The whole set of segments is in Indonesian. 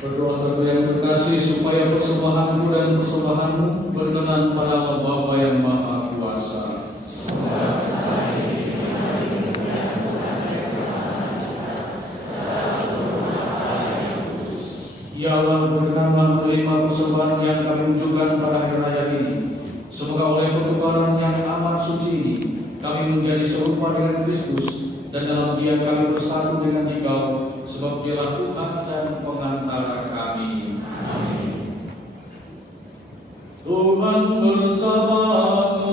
Berdoa Saudara yang terkasih supaya persembahanku dan persembahanmu berkenan pada Allah Bapa yang Maha Kuasa. Ya Allah, berkenanlah menerima persembahan yang kami unjukkan pada hari raya ini. Semoga oleh pertukaran yang amat suci ini, kami menjadi serupa dengan Kristus, dan dalam Dia kami bersatu dengan Dikau, sebab Dialah Tuhan dan pengantara kami. Amin. Tuhan bersamamu.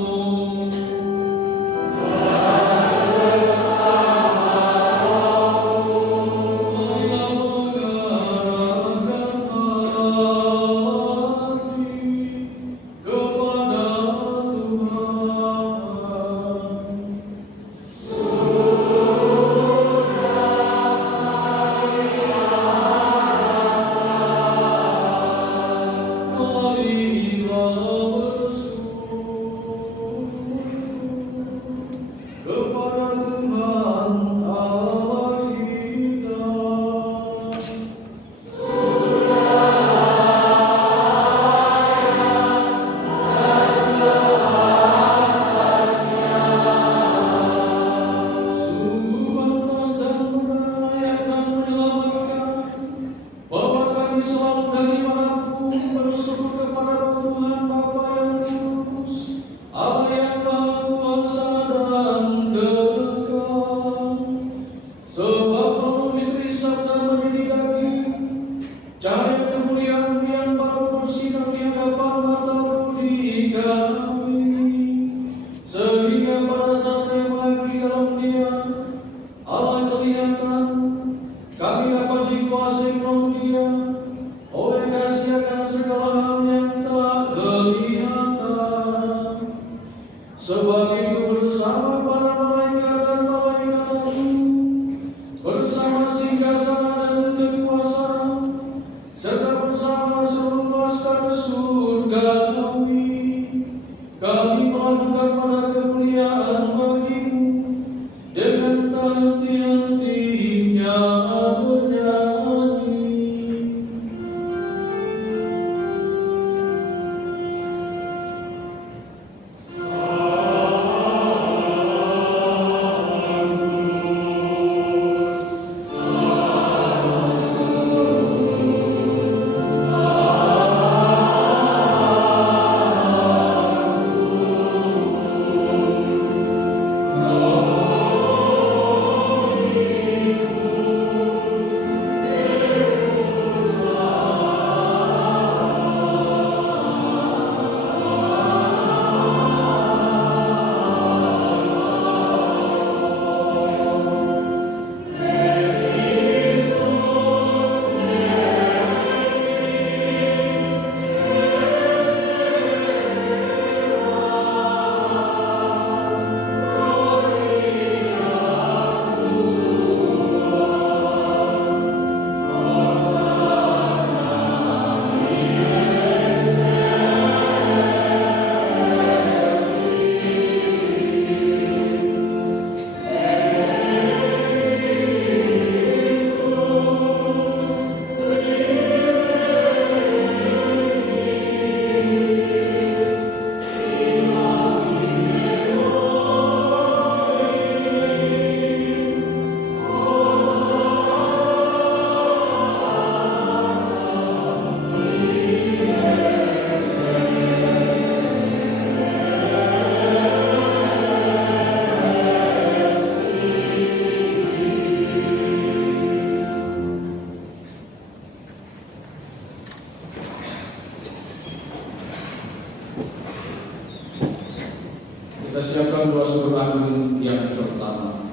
Kita siapkan doa syukur agung yang pertama.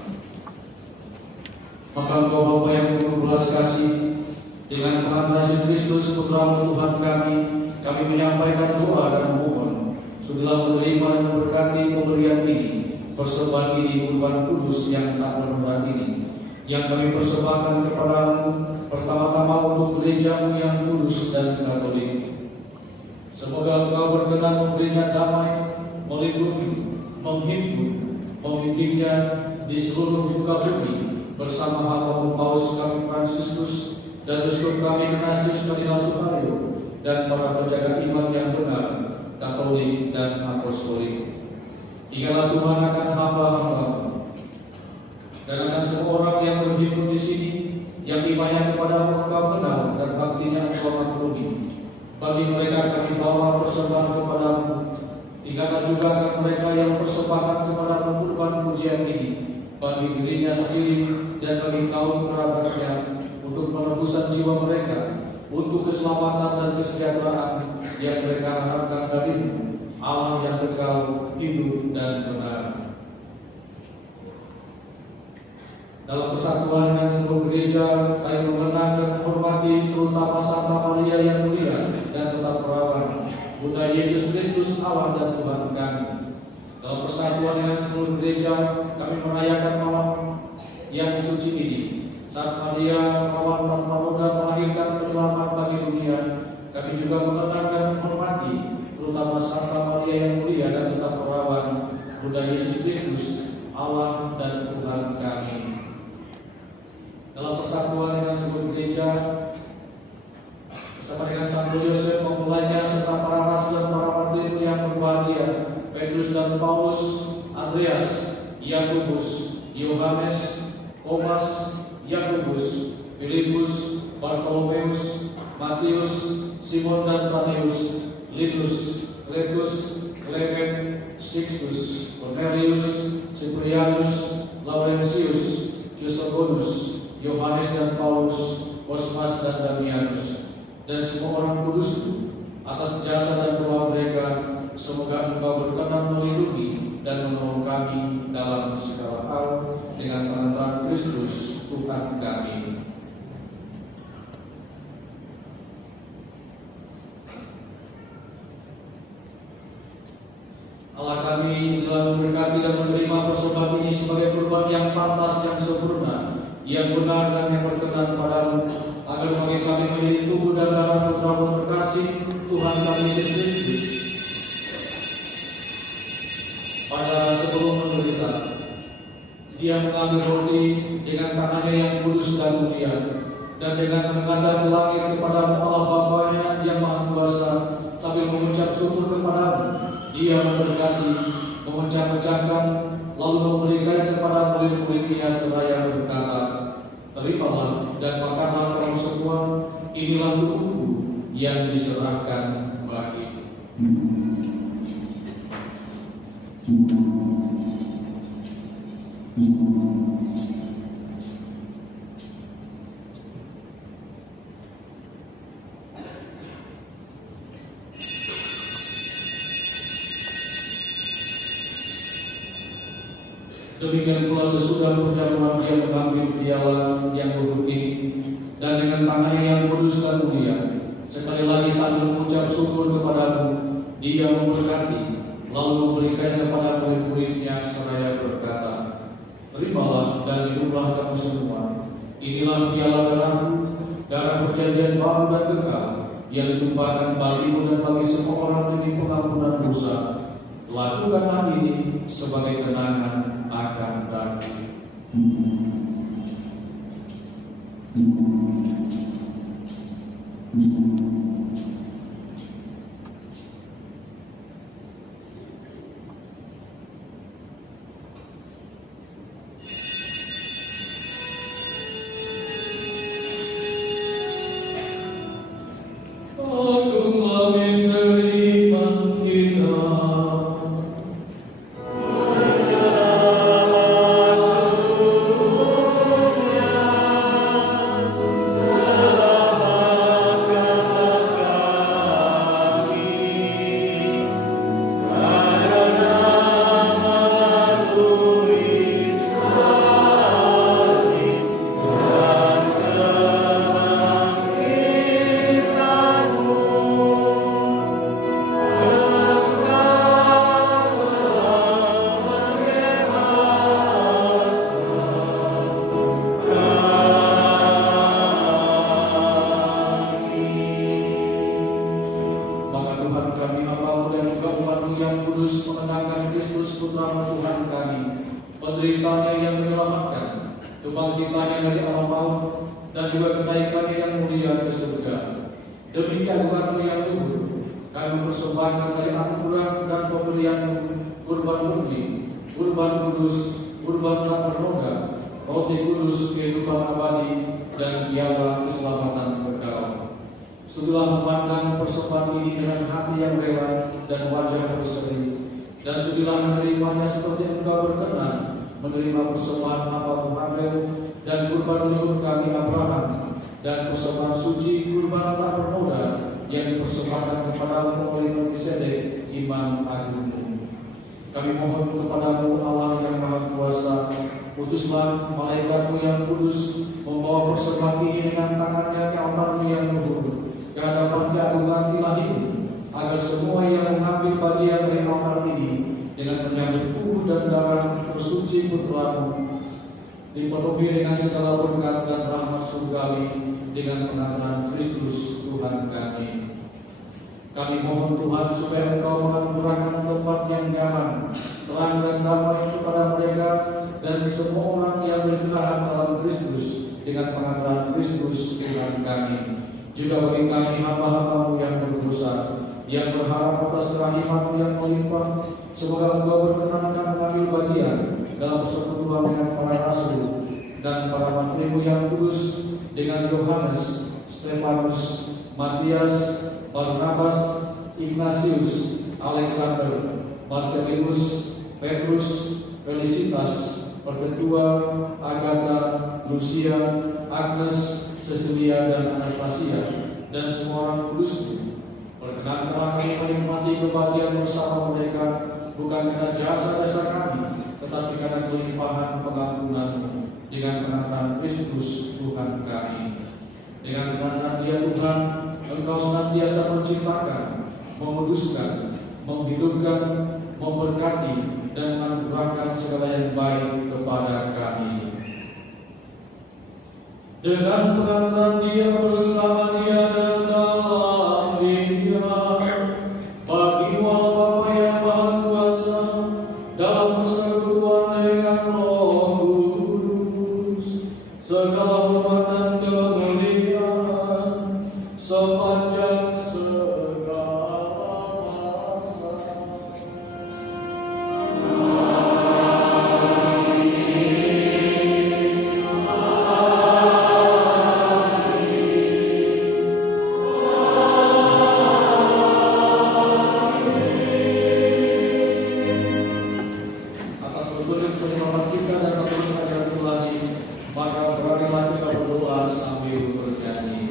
Maka Engkau Bapa yang penuh belas kasih, dengan perantara Yesus Kristus Putra-Mu Tuhan kami menyampaikan doa dan memohon, sudahlah menerima dan memberkati pemberian ini, persembahan ini, kurban kudus yang tak bernoda ini, yang kami persembahkan kepadamu, pertama-tama untuk gereja-Mu yang kudus dan katolik. Semoga Engkau berkenan memberinya damai, melindungi, menghimpun, memimpinnya di seluruh muka bumi bersama hamba Paus kami Fransiskus dan uskup kami Ignatius Kardinal Suharyo dan para penjaga iman yang benar, Katolik dan Apostolik. Ingatlah Tuhan akan hamba-hamba-Mu dan akan semua orang yang berhimpun di sini, yang imannya kepada-Mu Engkau kenal dan baktinya Engkau maklumi. Bagi mereka kami bawa persembahan kepada-Mu. Ingatlah juga akan mereka yang persembahkan kepada-Mu kurban pujian ini, bagi dirinya sendiri dan bagi kaum kerabatnya, untuk penebusan jiwa mereka, untuk keselamatan dan kesejahteraan yang mereka harapkan dari-Mu, Allah yang kekal, hidup dan benar. Dalam persatuan dengan seluruh gereja, kami mengenang dan menghormati terutama Santa Maria yang mulia dan tetap perawan, Bunda Yesus Kristus Allah dan Tuhan kami. Dalam persatuan dengan seluruh gereja, kami merayakan malam yang suci ini. Saat Maria perawan tanpa noda melahirkan penyelamat bagi dunia, kami juga mengenang dan menghormati terutama Santa Maria yang mulia dan tetap perawan, Bunda Yesus Kristus Allah dan Tuhan kami. Dalam persatuan dengan seluruh gereja, bersama dengan Santo Yosef memulainya serta para rasul dan para martir yang berbahagia, Petrus dan Paulus, Andreas, Yakobus, Yohanes, Thomas, Yakobus, Filipus, Bartolomeus, Matius, Simon dan Tadeus, Linus, Kletus, Clement, Sixtus, Cornelius, Ciprianus, Laurentius, Chrysostomos, Yohanes dan Paulus, Cosmas dan Damianus, dan semua orang kudus-Mu. Atas jasa dan doa mereka, semoga Engkau berkenan melindungi dan menolong kami dalam segala hal dengan pengantaran Kristus Tuhan kami. Allah kami telah memberkati dan menerima persembahan ini sebagai kurban yang pantas, yang sempurna, yang benar dan yang berkenan padamu, agar bagi kami menjadi tubuh dan darah Putra-Mu terkasih, Tuhan kami Yesus Kristus. Pada sebelum menderita, Dia mengambil roti dengan tangannya yang kudus dan mulia, dan dengan menghadap ke langit kepada Allah Bapanya yang Maha Kuasa, sambil mengucap syukur kepada-Mu, Dia memberkati, memecah-mecahkan, lalu memberikannya kepada murid-muridnya seraya berkata, terimalah dan makanlah kamu semua, inilah tubuhku yang diserahkan bagi. Demikian pula sesudah berjamaah Dia mengambil piala yang buruk ini, dan dengan tangannya yang kudus dan mulia, sekali lagi sambil mengucap syukur kepada-Mu, Dia memberkati, lalu memberikannya kepada murid-muridnya seraya berkata, terimalah dan minumlah kamu semua, inilah piala darah-Ku, darah perjanjian baru dan kekal, yang ditumpahkan bagimu dan bagi semua orang demi pengampunan dosa. Lakukanlah ini sebagai kenangan akan aku. kami, penderitaannya yang menyelamatkan, kebangkitannya dari alam maut, dan juga kenaikannya yang mulia ke surga. Demi keagungan yang luhur, kami mempersembahkan dari anugerah dan pemberian kurban murni, kurban kudus, kurban tak bernoda, roti kudus, kehidupan abadi, dan piala keselamatan kekal. Sudilah memandang persembahan ini dengan hati yang rela dan wajah berseri, dan sudilah menerimanya seperti Engkau berkenan menerima persembahan hamba Habel dan kurban leluhur kami Abraham, dan persembahan suci kurban tak bernoda yang dipersembahkan kepadamu oleh Melkisedek imam agungmu. Kami mohon kepadamu Allah yang Maha Kuasa, utuslah malaikatmu yang kudus membawa persembahan ini dengan tangannya ke altarmu yang luhur, ke hadapan keagungan ilahimu, agar semua yang mengambil bagian dari altar ini dengan menyambut tubuh dan darah tersuci putramu dipenuhi dengan segala berkat dan rahmat surgawi dengan pengampunan Kristus Tuhan kami. Kami mohon Tuhan supaya Engkau menganugerahkan tempat yang nyaman, terang dan damai kepada mereka dan semua orang yang beristirahat dalam Kristus dengan pengampunan Kristus Tuhan kami. Juga bagi kami hamba-hambamu yang berdosa, yang berharap atas kerahiman-Mu yang melimpah, semoga Engkau berkenankan mengambil bagian dalam persekutuan dengan para rasul dan para menteri-Mu yang kudus, dengan Yohanes, Stefanus, Matias, Barnabas, Ignatius, Alexander, Marcelinus, Petrus, Felicitas, Perpetua, Agatha, Lucia, Agnes, Cecilia, dan Anastasia, dan semua orang kudus-Mu. Perkenankanlah kami menikmati kebahagiaan bersama mereka, bukan karena jasa-jasa kami, tetapi karena kelimpahan pengampunan-Mu dengan pengampunan Kristus Tuhan kami. Dengan pengampunan Dia Tuhan, Engkau senantiasa menciptakan, menguduskan, menghidupkan, memberkati, dan menganugerahkan segala yang baik kepada kami. Dengan pengampunan Dia, bersama Dia, dan dalam Dia, bagi-Mu Allah Bapa yang Maha Kuasa, dalam persekutuan dengan Roh Kudus, segala hormat dan kemuliaan sepanjang segala masa. Atas berbagai penyelamat kita dan pertolongan yang Ilahi, maka beranilah kita berdoa sambil bernyanyi.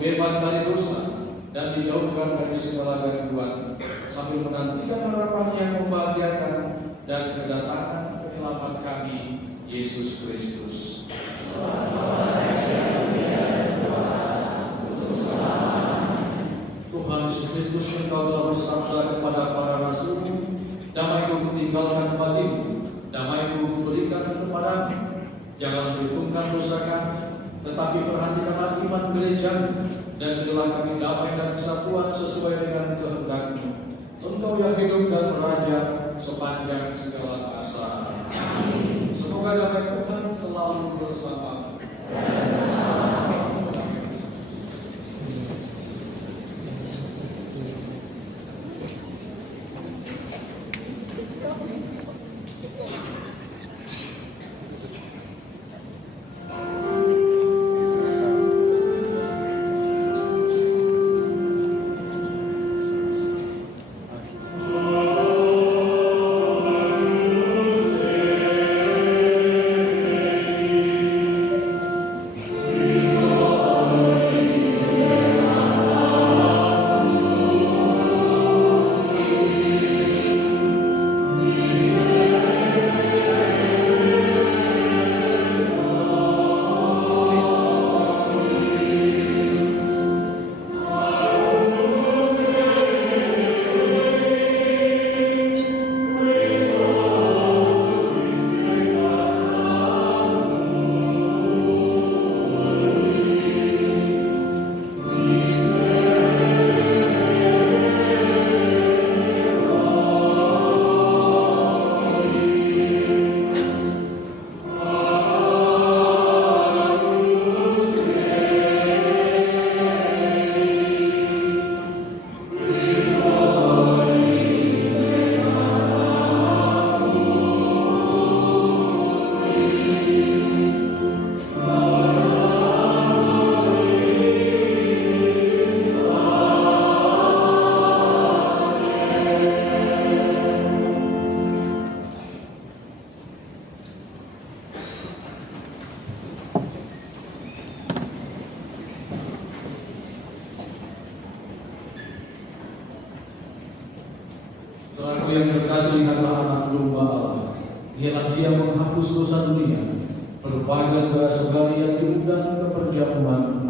bebas dari dosa, dan dijauhkan dari segala gangguan, sambil menantikan harapan yang membahagiakan dan kedatangan penyelamat kami, Yesus Kristus. Tuhan Yesus Kristus, Engkau telah bersabda kepada para rasul, damai-Ku kutinggalkan bagimu, damai-Ku kuberikan kepadamu. Jangan perhitungkan dosa kami, tetapi perhatikanlah iman gereja, dan berilah kami damai dan kesatuan sesuai dengan kehendak-Mu. Engkau yang hidup dan meraja sepanjang segala masa. Amin. Semoga damai Tuhan selalu bersama. Saudaraku yang terkasih, lihatlah anak domba Allah. Dialah Dia menghapus dosa dunia. Berbahagia saudara-saudari yang diundang ke perjamuan